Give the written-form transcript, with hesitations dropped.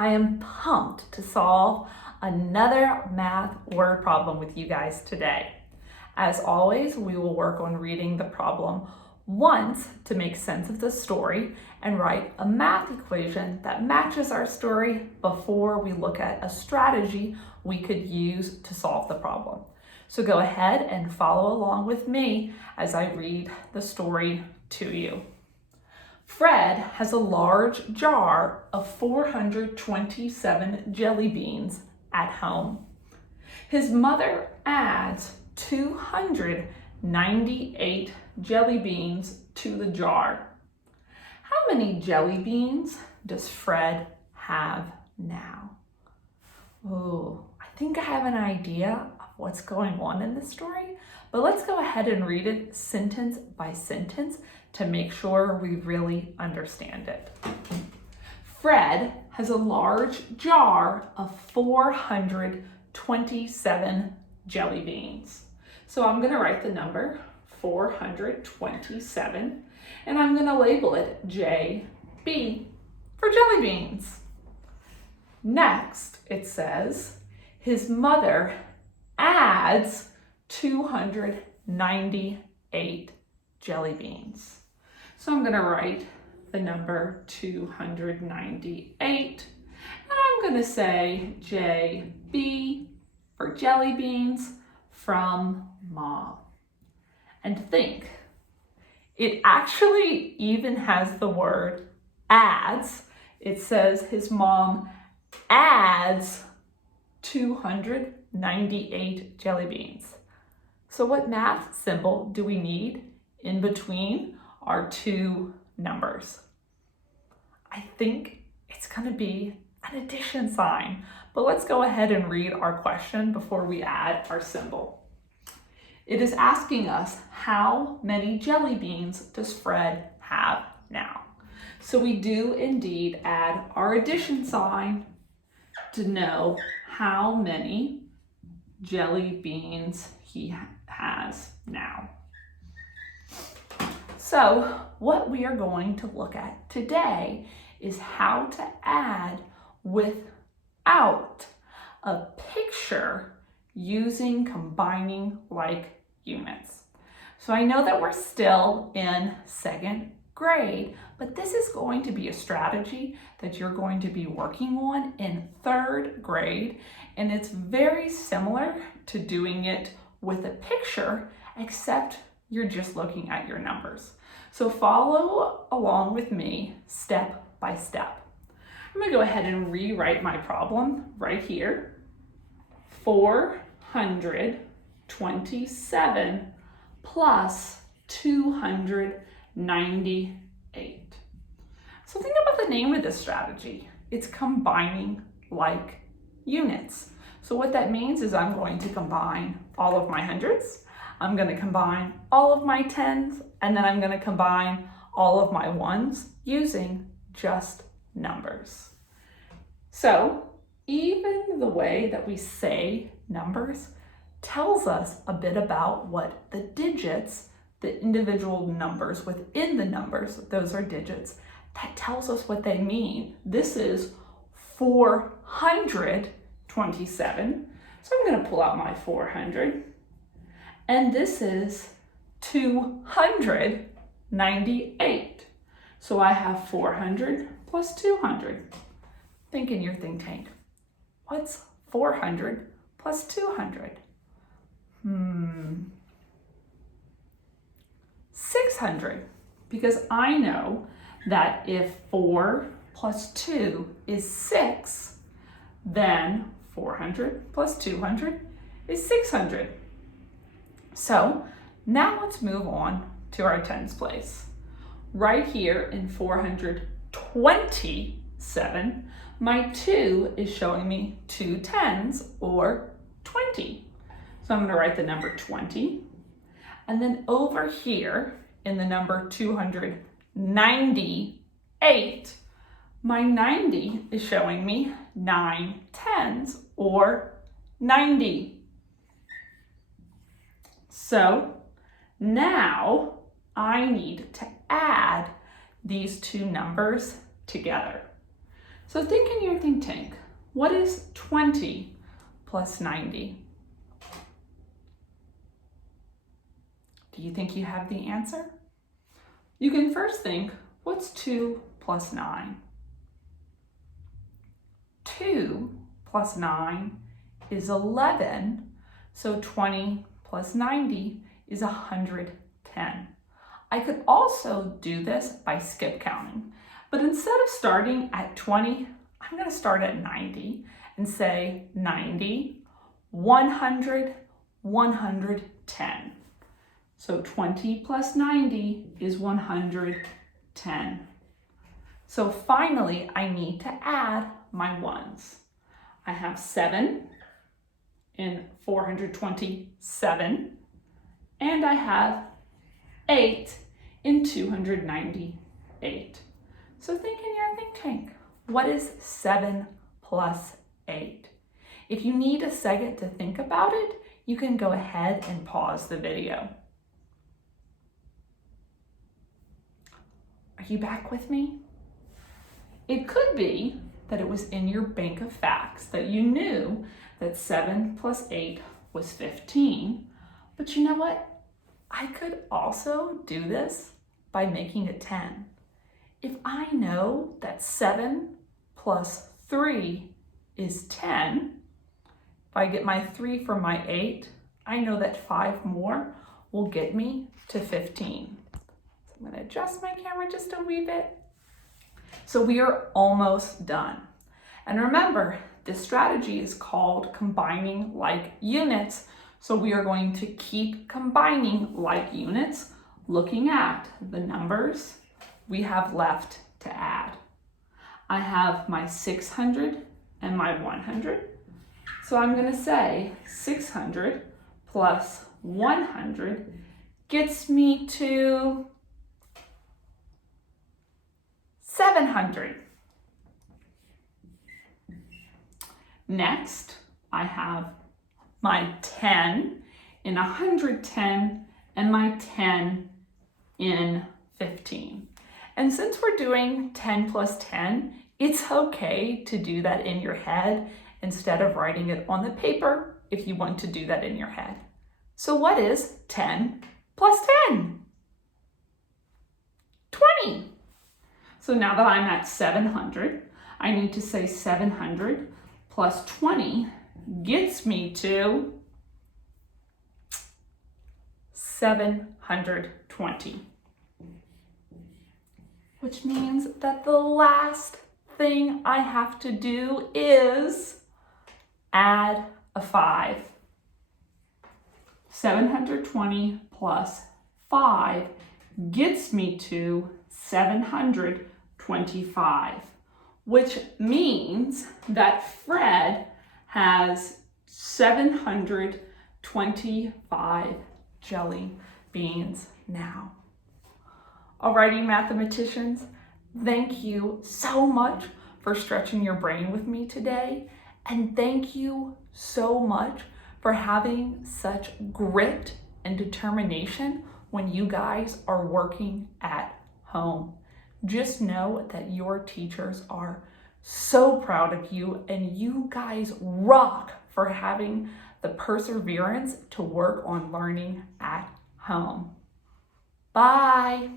I am pumped to solve another math word problem with you guys today. As always, we will work on reading the problem once to make sense of the story and write a math equation that matches our story before we look at a strategy we could use to solve the problem. So go ahead and follow along with me as I read the story to you. Fred has a large jar of 427 jelly beans at home. His mother adds 298 jelly beans to the jar. How many jelly beans does Fred have now? Oh, I think I have an idea of what's going on in this story, but let's go ahead and read it sentence by sentence to make sure we really understand it. Fred has a large jar of 427 jelly beans. So I'm going to write the number 427 and I'm going to label it JB for jelly beans. Next, it says his mother adds 298 jelly beans. So I'm going to write the number 298 and I'm going to say JB for jelly beans from Mom. And think, it actually even has the word adds. It says his mom adds 298 jelly beans. So what math symbol do we need in between our two numbers? I think it's going to be an addition sign, but let's go ahead and read our question before we add our symbol. It is asking us, how many jelly beans does Fred have now? So we do indeed add our addition sign to know how many jelly beans he has now. So what we are going to look at today is how to add without a picture using combining like units. So I know that we're still in second grade, but this is going to be a strategy that you're going to be working on in third grade, and it's very similar to doing it with a picture, except you're just looking at your numbers. So follow along with me step by step. I'm going to go ahead and rewrite my problem right here. 427 plus 298. So think about the name of this strategy. It's combining like units. So what that means is I'm going to combine all of my hundreds, I'm going to combine all of my tens, and then I'm going to combine all of my ones using just numbers. So even the way that we say numbers tells us a bit about what the digits, the individual numbers within the numbers, those are digits, that tells us what they mean. This is 427. So I'm going to pull out my 400. And this is 298. So I have 400 plus 200. Think in your think tank. What's 400 plus 200? 600. Because I know that if 4 plus 2 is 6, then 400 plus 200 is 600. So now let's move on to our tens place. Right here in 427, my 2 is showing me 2 tens or 20. So I'm going to write the number 20. And then over here in the number 298, my 90 is showing me 9 tens or 90. So now I need to add these two numbers together. So think in your think tank. What is 20 plus 90? Do you think you have the answer? You can first think, what's 2 plus 9? 2 plus 9 is 11, so 20 plus 90 is 110. I could also do this by skip counting, but instead of starting at 20, I'm going to start at 90 and say 90, 100, 110. So 20 plus 90 is 110. So finally, I need to add my ones. I have 7 in 427, and I have 8 in 298. So think in your think tank. What is 7 plus 8? If you need a second to think about it, you can go ahead and pause the video. Are you back with me? It could be that it was in your bank of facts that you knew that 7 plus 8 was 15, but you know what? I could also do this by making it 10. If I know that 7 plus 3 is 10, if I get my 3 from my 8, I know that 5 more will get me to 15. So I'm going to adjust my camera just a wee bit. So we are almost done. And remember, this strategy is called combining like units. So we are going to keep combining like units, looking at the numbers we have left to add. I have my 600 and my 100. So I'm going to say 600 plus 100 gets me to 700. Next, I have my 10 in 110 and my 10 in 15. And since we're doing 10 plus 10, it's okay to do that in your head instead of writing it on the paper if you want to do that in your head. So what is 10 plus 10? 20. So now that I'm at 700, I need to say 700 plus 20 gets me to 720. Which means that the last thing I have to do is add a 5. 720 plus 5 gets me to 725, which means that Fred has 725 jelly beans now. Alrighty, mathematicians, thank you so much for stretching your brain with me today. And thank you so much for having such grit and determination when you guys are working at home. Just know that your teachers are so proud of you, and you guys rock for having the perseverance to work on learning at home. Bye.